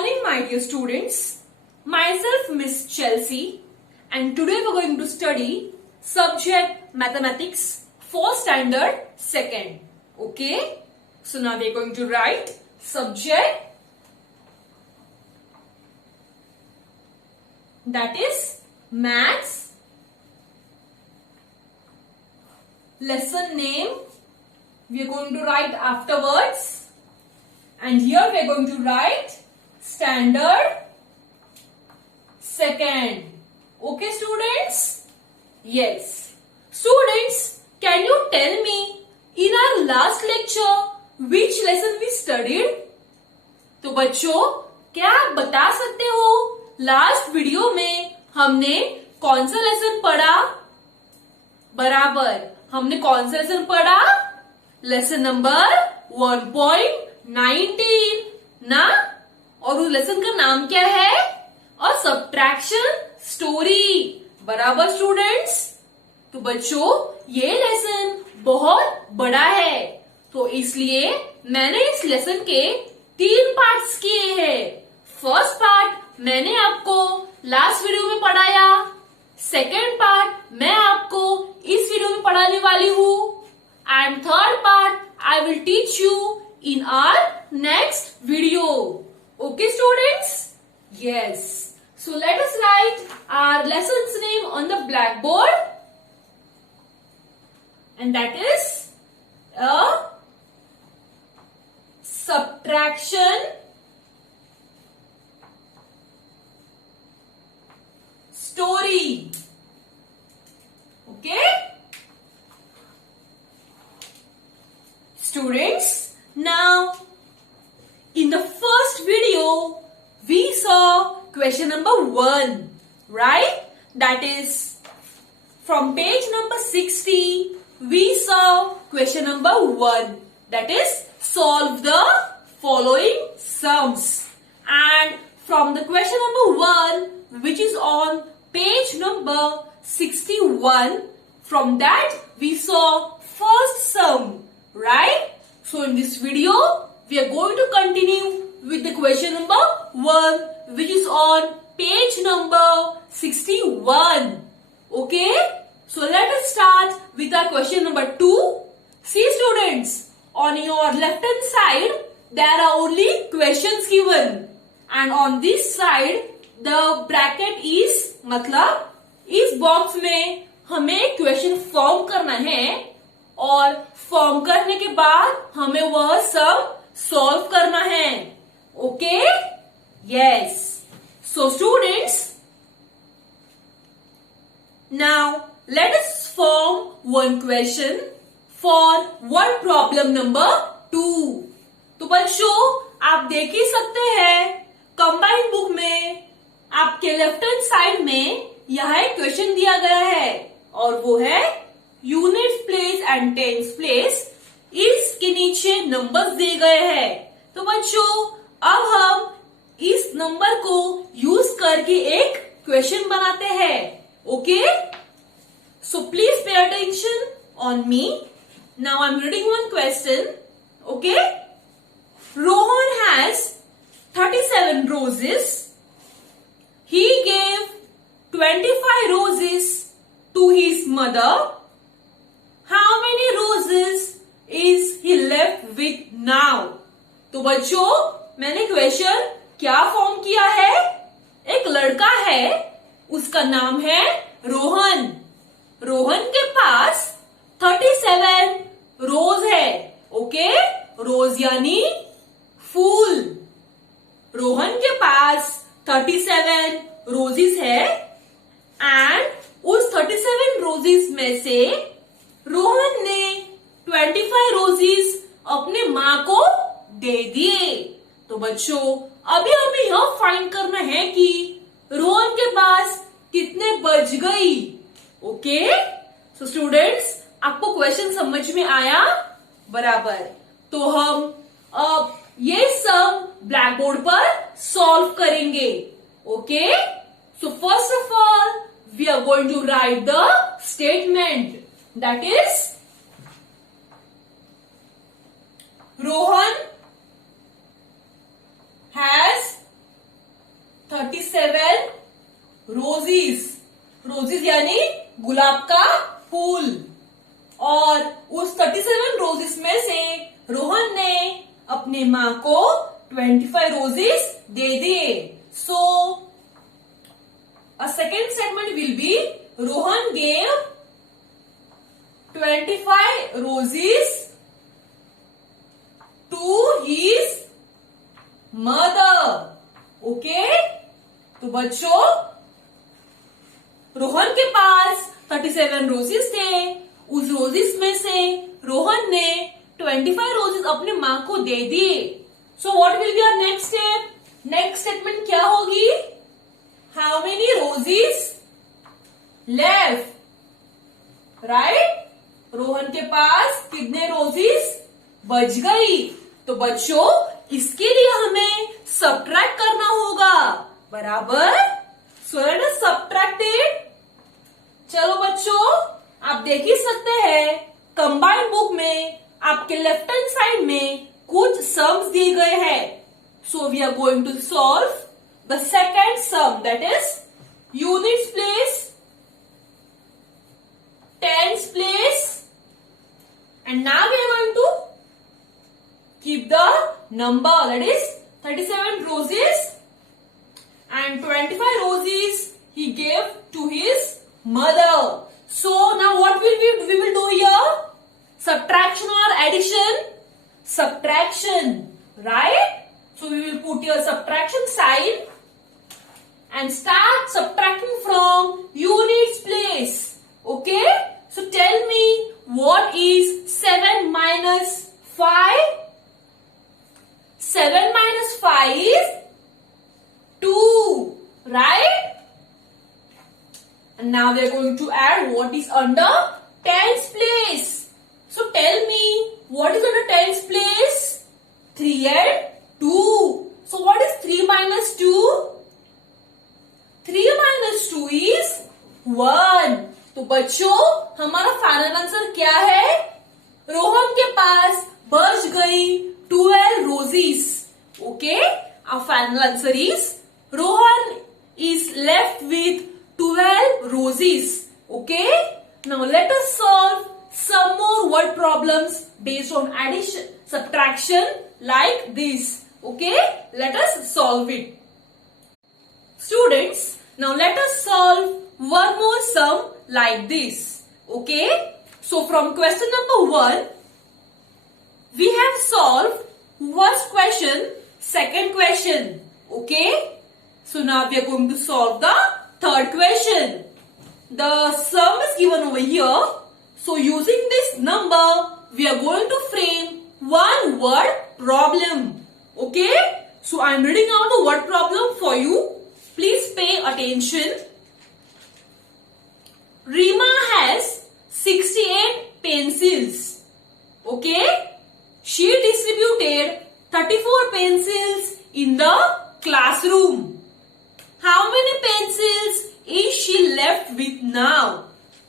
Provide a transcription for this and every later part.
morning, my dear students. Myself, Miss Chelsea, and today we're going to study subject mathematics, 4th standard, 2nd. Okay? So now we're going to write subject, that is maths, lesson name we are going to write afterwards, and here we are going to write standard 2nd. Okay, students? Yes. Students, can you tell me in our last lecture which lesson we studied? तो बच्चों, क्या आप बता सकते हो last video में हमने कौन सा लेसन पढ़ा? बराबर, हमने कौन सा लेसन पढ़ा? लेसन नंबर 1.19 ना? और उस लेसन का नाम क्या है? और सब्ट्रैक्शन स्टोरी। बराबर स्टूडेंट्स? तो बच्चों, ये लेसन बहुत बड़ा है, तो इसलिए मैंने इस लेसन के 3 पार्ट्स किए हैं। फर्स्ट पार्ट मैंने आपको लास्ट वीडियो में पढ़ाया, सेकेंड पार्ट मैं आपको इस वीडियो में पढ़ाने वाली हूँ, and third part I will teach you in our next video. Okay students? Yes. So let us write our lesson's name on the blackboard, and that is a subtraction story. Okay? Students, now in the first video we saw question number 1, right? That is from page number 60 we saw question number 1, that is solve the following sums. And from the question number 1, which is on page number 61, from that we saw first sum, right? So in this video we are going to continue with the question number 1, which is on page number 61. Okay? So let us start with our question number 2. See students, on your left hand side there are only questions given, and on this side the bracket is, मतलब इस box में हमें question form करना है, और form करने के बाद हमें वह सब सॉल्व करना है. Okay? Yes. So students, now let us form one question for one problem number 2. तो बच्चों, आप देख ही सकते हैं कंबाइंड बुक में आपके लेफ्ट हैंड साइड में यह एक क्वेश्चन दिया गया है, और वो है unit place and tens place. इसके नीचे नंबर्स दिए गए हैं. तो बच्चों, अब हम इस नंबर को यूज करके एक क्वेश्चन बनाते हैं. Okay? So please pay attention on me. Now I am reading one question. Okay? Rohan has 37 roses. He gave 25 roses to his mother. How many roses is he left with now? तो बच्चों, मैंने question क्या form किया है? एक लड़का है, उसका नाम है रोहन. रोहन के पास 37 रोज है. ओके? रोज यानी फूल. रोहन के पास 37 रोजेस है, एंड उस 37 रोजेस में से रोहन ने 25 रोजेस अपने माँ को दे दिए. तो बच्चों, अभी हमें यह फाइंड करना है कि रोहन के पास कितने बच गई. ओके? सो स्टूडेंट्स, आपको क्वेश्चन समझ में आया? बराबर. तो हम अब ये सब ब्लैक बोर्ड पर सॉल्व करेंगे. Okay? So first of all we are going to write the statement, that is Rohan has 37 roses, roses यानी गुलाब का फूल। और उस 37 रोजीज में से रोहन ने अपने माँ को 25 रोजीज दे दिए। So a second statement will be Rohan gave 25 roses to his mother. Okay, तो बच्चों रोहन के पास 37 रोजेस थे। उस रोजेस में से रोहन ने 25 रोजेस अपनी माँ को दे दिए। So what will be our next step? Next statement क्या होगी? How many roses left, right? Rohan के पास कितने रोजेस बच गई? तो बच्चों इसके लिए हमें सबट्रैक्ट करना होगा, बराबर? So let us subtract it. चलो बच्चों, आप देख ही सकते हैं कंबाइंड बुक में आपके लेफ्ट हैंड साइड में कुछ सम्स दिए गए हैं। So we are going to solve the second sum, that is units place, tens place, and now we are going to keep the number, that is 37 roses and 25 roses he gave to his mother. So now what we will do here? Subtraction or addition? Subtraction, right? So we will put your subtraction sign and start subtracting from units place. Okay? So tell me, what is 7 minus 5? 7 minus 5 is 2, right? And now we are going to add what is under tens place. So tell me, what is under tens place? 3 and 2. So what is 3 minus 2? 3 minus 2 is 1. तो बच्चों हमारा final answer क्या है? रोहन के पास बच गई 12 roses. Okay, our final answer is Rohan is left with 12 roses. Okay, now let us solve some more word problems based on addition, subtraction like this. Okay, let us solve it. Students, now let us solve one more sum like this. Okay, so from question number 1 we have solved first question, second question. Okay, so now we are going to solve the third question. The sum is given over here. So using this number we are going to frame one word problem. Okay, so I am reading out the word problem for you. Please pay attention. Rima has 68 pencils. Okay, she distributed 34 pencils in the classroom. How many pencils is she left with now?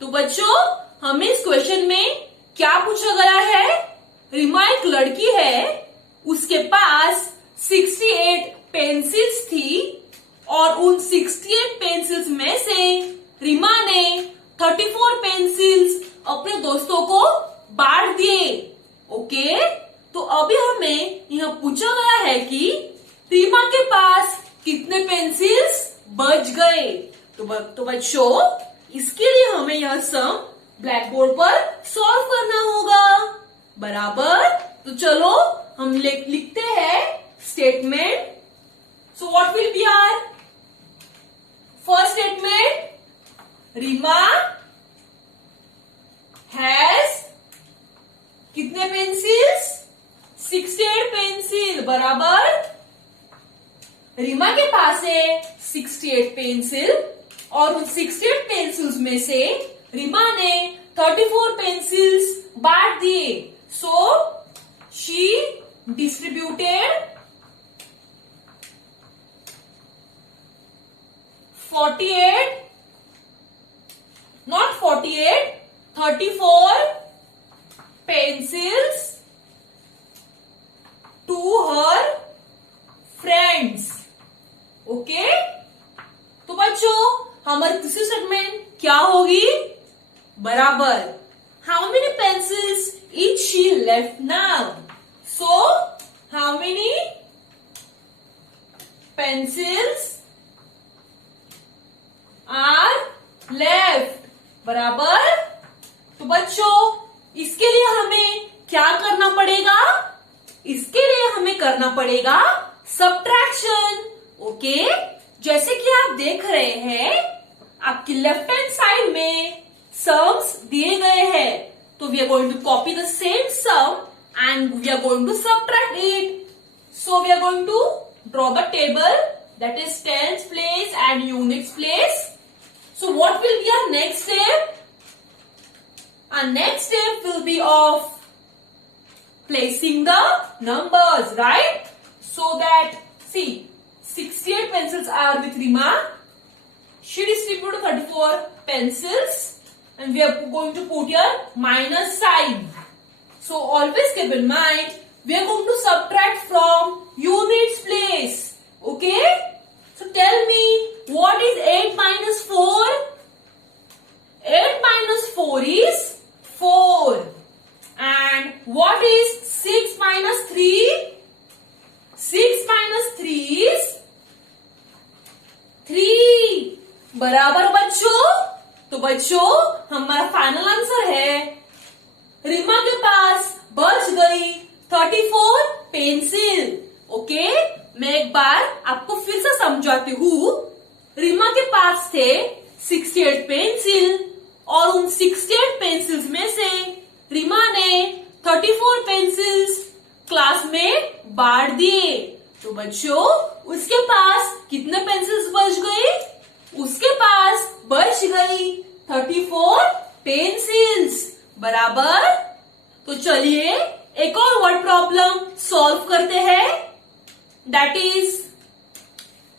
तो बच्चों हमें इस question में क्या पूछा गया है? रीमा एक लड़की है, उसके पास 68 पेंसिल्स थी और उन 68 पेंसिल्स में से रीमा ने 34 पेंसिल्स अपने दोस्तों को बांट दिए। ओके, तो अभी हमें यह पूछा गया है कि रीमा के पास कितने पेंसिल्स बच गए। तो बच्चों इसके लिए हमें यह सम ब्लैक बोर्ड पर सॉल्व करना होगा, बराबर? तो चलो हम लिखते हैं statement. So what will be our first statement? Reema has कितने पेंसिल्स? 68 पेंसिल, बराबर? रीमा के पास है 68 पेंसिल और उन 68 पेंसिल्स में से रीमा ने 34 पेंसिल्स बांट दिए। So she distributed 48, not 48, 34 pencils to her friends. Okay? बच्चों हमारी तीसरी स्टेटमेंट क्या होगी? बराबर। How many pencils is she left now? So how many pencils are left? बराबर। तो बच्चों इसके लिए हमें क्या करना पड़ेगा? इसके लिए हमें करना पड़ेगा सब्ट्रैक्शन। ओके, जैसे कि आप देख रहे हैं आपकी लेफ्ट हैंड साइड में सम्स दिए गए हैं, तो we are going to copy the same sum and we are going to subtract it. So we are going to draw the table, that is tens place and units place. So what will be our next step? Our next step will be of placing the numbers, right? So that, see, 68 pencils are with Rima. She distributed 34 pencils and we are going to put here minus sign. So always keep in mind, we are going to subtract from units place. Okay? So tell me, what is 8 minus 4? 8 minus 4 is 4. And what is 6 minus 3? 6 minus 3 is 3. बराबर बच्चों? तो बच्चों हमारा final answer है, रीमा के पास बच गई 34 pencil. Okay, मैं एक बार आपको फिर से समझाती हूँ. रीमा के पास थे 68 पेंसिल और उन 68 पेंसिल्स में से रीमा ने 34 पेंसिल्स क्लास में बांट दिए. तो बच्चों उसके पास कितने पेंसिल्स बच गए? उसके पास बच गई 34 पेंसिल्स. बराबर. तो चलिए एक और वर्ड प्रॉब्लम सॉल्व करते हैं, that is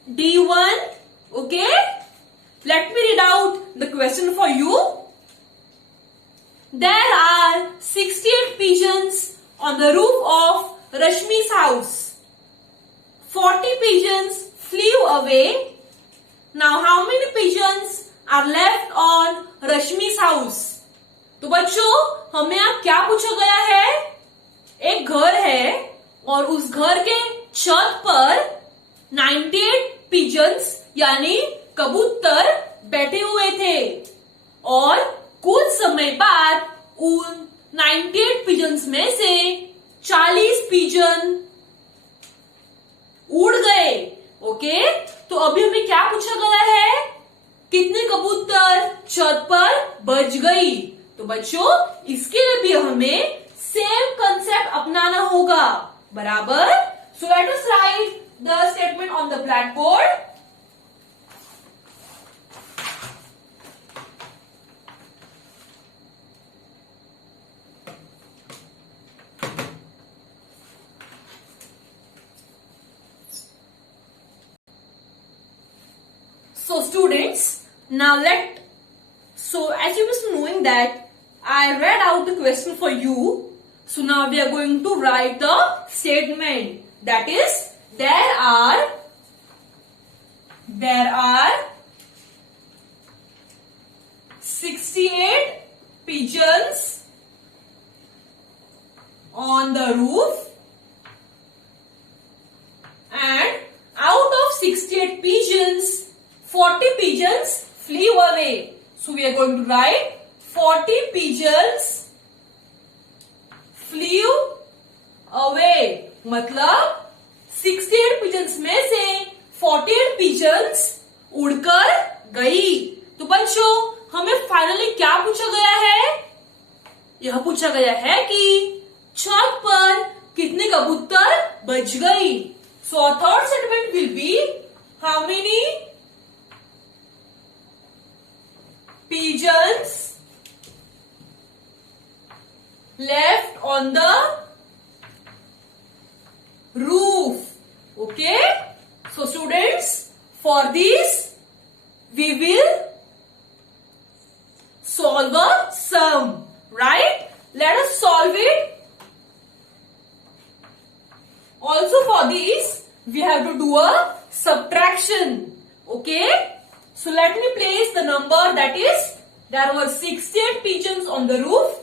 D1. Okay, let me read out the question for you. There are 68 pigeons on the roof of Rashmi's house. 40 pigeons flew away. Now how many pigeons are left on Rashmi's house? तो बच्चों हमें अब क्या पूछा गया है? एक घर है और उस घर के छत पर 98 पिजन्स यानी कबूतर बैठे हुए थे और कुछ समय बाद उन 98 पिजन्स में से 40 पिजन उड़ गए. ओके, तो अभी हमें क्या पूछा गया है? कितने कबूतर छत पर बच गई? तो बच्चों इसके लिए भी हमें सेम कंसेप्ट अपनाना होगा. बराबर. So let us right the statement on the black board. So students, now as you must knowing that I read out the question for you. So now we are going to write the statement. That is, there are 68 pigeons on the roof, and out of 68 pigeons, 40 pigeons flew away. So we are going to write 40 pigeons flew away. मतलब 68 pigeons में से 48 pigeons उड़कर गई. तो बच्चों हमें finally क्या पूछा गया है? यह पूछा गया है कि छत पर कितने कबूतर बच गई. So our third statement will be, how many pigeons left on the roof. Okay, so students, for this we will solve a sum, right? Let us solve it. Also for this we have to do a subtraction. Okay, So let me place the number, that is, there were 68 pigeons on the roof.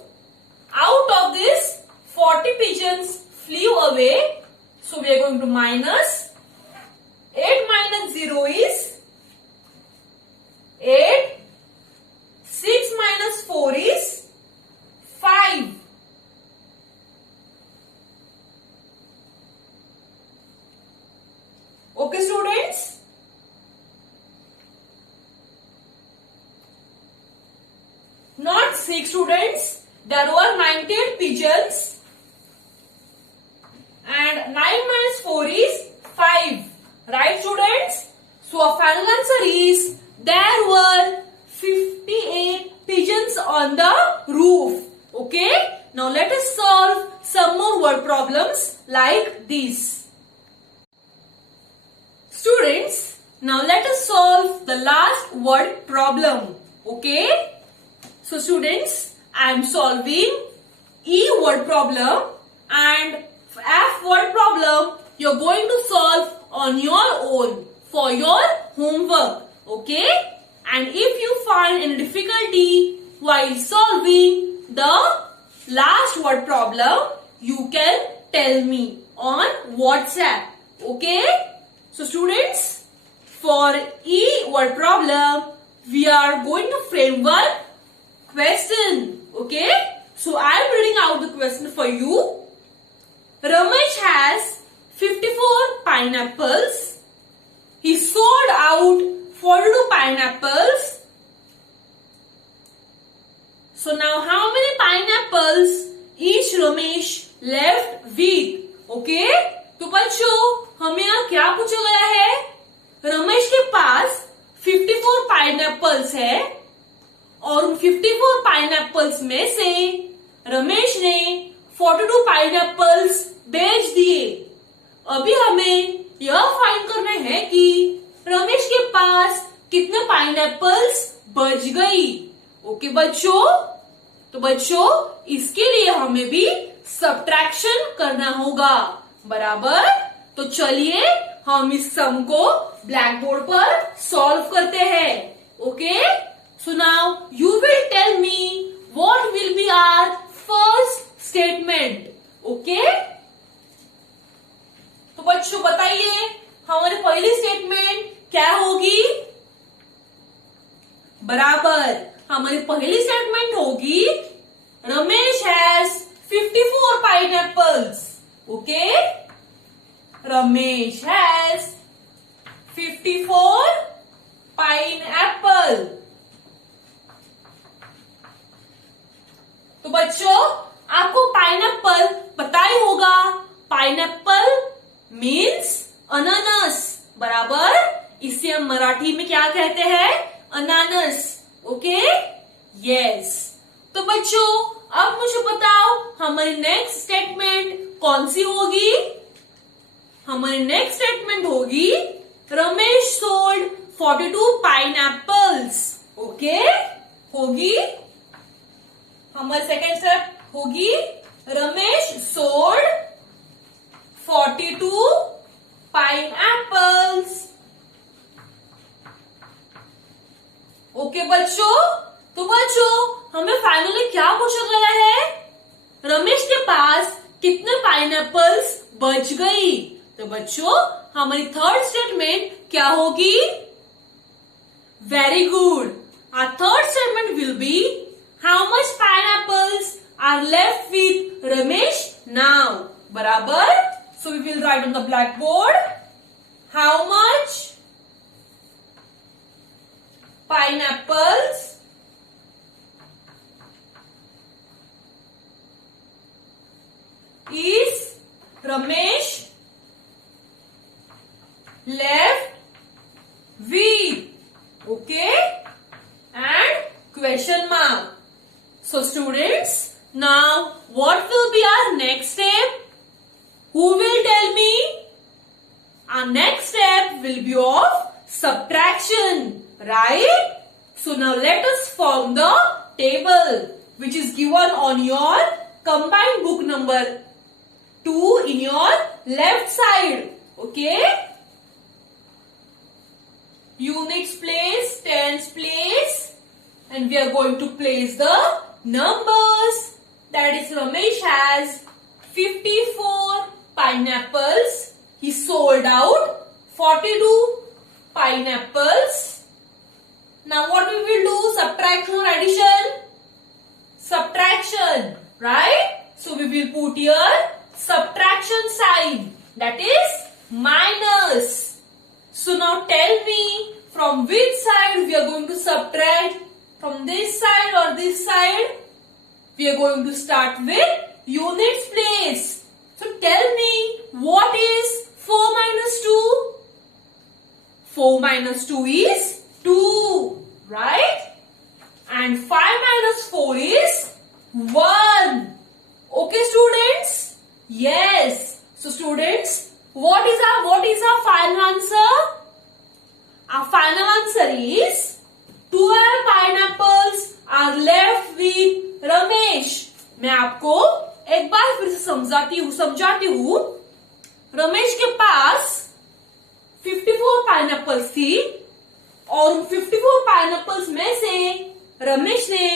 Out of this, 40 pigeons flew away. So we are going to minus. 8 minus 0 is 8. 6 minus 4 is 5. Okay, students? Not 6, students. There were 98 pigeons. And 9 minus 4 is 5. Right, students? So our final answer is, there were 58 pigeons on the roof. Okay? Now let us solve some more word problems like this. Students, now let us solve the last word problem. Okay? So students, I am solving E word problem and F word problem you're going to solve on your own for your homework. Okay? And if you find any difficulty while solving the last word problem, you can tell me on WhatsApp. Okay? So students, for E word problem, we are going to frame one question. Okay? So I am reading out the question for you. Ramesh has 54 pineapples. He sold out 42 pineapples. So now how many pineapples each Ramesh left with? Okay? तो बच्चों, हमें यहाँ क्या पूछा गया है? रमेश के पास 54 pineapples है और उन 54 पाइनएप्पल्स में से रमेश ने 42 पाइनएप्पल्स बेच दिए। अभी हमें यह फाइंड करना है कि रमेश के पास कितने पाइनएप्पल्स बच गई। ओके बच्चों, तो बच्चों इसके लिए हमें भी सब्ट्रैक्शन करना होगा, बराबर। तो चलिए हम इस सम को ब्लैक बोर्ड पर सॉल्व करते हैं। Okay, so now you will tell me what will be our first statement. Okay, तो बच्चों बताइए हमारी पहली स्टेटमेंट क्या होगी? बराबर, हमारी पहली स्टेटमेंट होगी Ramesh has 54 pineapples. Okay, Ramesh has 54 pineapple. तो बच्चों आपको पाइनएप्पल पता ही होगा, पाइनएप्पल मीन्स अनानास, बराबर। इसे हम मराठी में क्या कहते हैं? अनानास। Okay, yes. तो बच्चों अब मुझे बताओ हमारी नेक्स्ट स्टेटमेंट कौन सी होगी? हमारी नेक्स्ट स्टेटमेंट होगी रमेश सोल्ड 42 पाइनएप्पल्स। ओके, होगी। हमारी सेकेंड स्टेप होगी रमेश सोल्ड 42 पाइनएप्पल्स। ओके बच्चों, तो बच्चों हमें फाइनली क्या पूछा गया है? रमेश के पास कितने पाइनएप्पल्स बच गई? तो बच्चों हमारी थर्ड स्टेटमेंट क्या होगी? Very good, our third statement will be how much pineapples are left with Ramesh now, बराबर। So we will write on the black board how much pineapples is Ramesh left with, okay, and question mark. So students, now what will be our next step? Who will tell me? Our next step will be of subtraction, right? So now let us form the table which is given on your combined book number 2 in your left side. Okay? units place, tens place, and we are going to place the numbers. That is, Ramesh has 54 pineapples. He sold out 42 pineapples. Now what we will do? Subtraction or addition? Subtraction, right? So we will put here subtraction sign, that is minus. So now tell me, from which side we are going to subtract? From this side or this side? We are going to start with units place. So tell me, what is 4 minus 2? 4 minus 2 is 2, right? And 5 minus 4 is 1. Okay, students? Yes. So students, what is our final answer? Our final answer is 12 pineapples are left with Ramesh. मैं आपको एक बार फिर से समझाती हूँ. रमेश के पास 54 pineapples थी और उन 54 पाइनएप्पल्स में से रमेश ने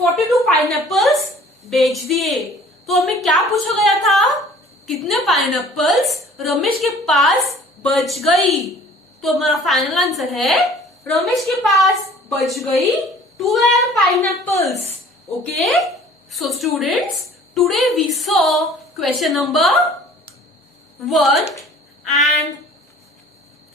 42 पाइनएप्पल्स बेच दिए. तो हमें क्या पूछा गया था? कितने पाइनएप्पल्स रमेश के पास बच गई? तो हमारा फाइनल आंसर है रमेश के पास बच गई 12 pineapples. Okay, so students, today we saw question number 1, and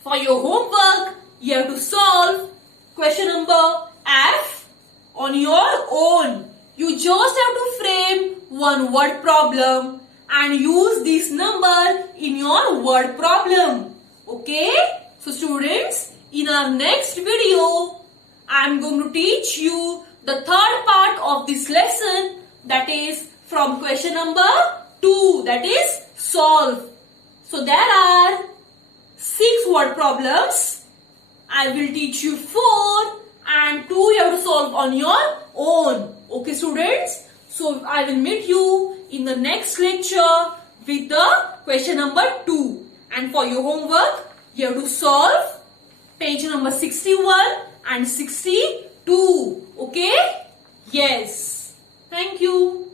for your homework you have to solve question number F on your own. You just have to frame one word problem and use this number in your word problem. Okay, so students, in our next video I am going to teach you the third part of this lesson, that is from question number 2, that is solve. So there are 6 word problems. I will teach you 4 and 2 you have to solve on your own. Okay students, so I will meet you in the next lecture with the question number 2, and for your homework you have to solve page number 61 and 62. Okay? Yes. Thank you.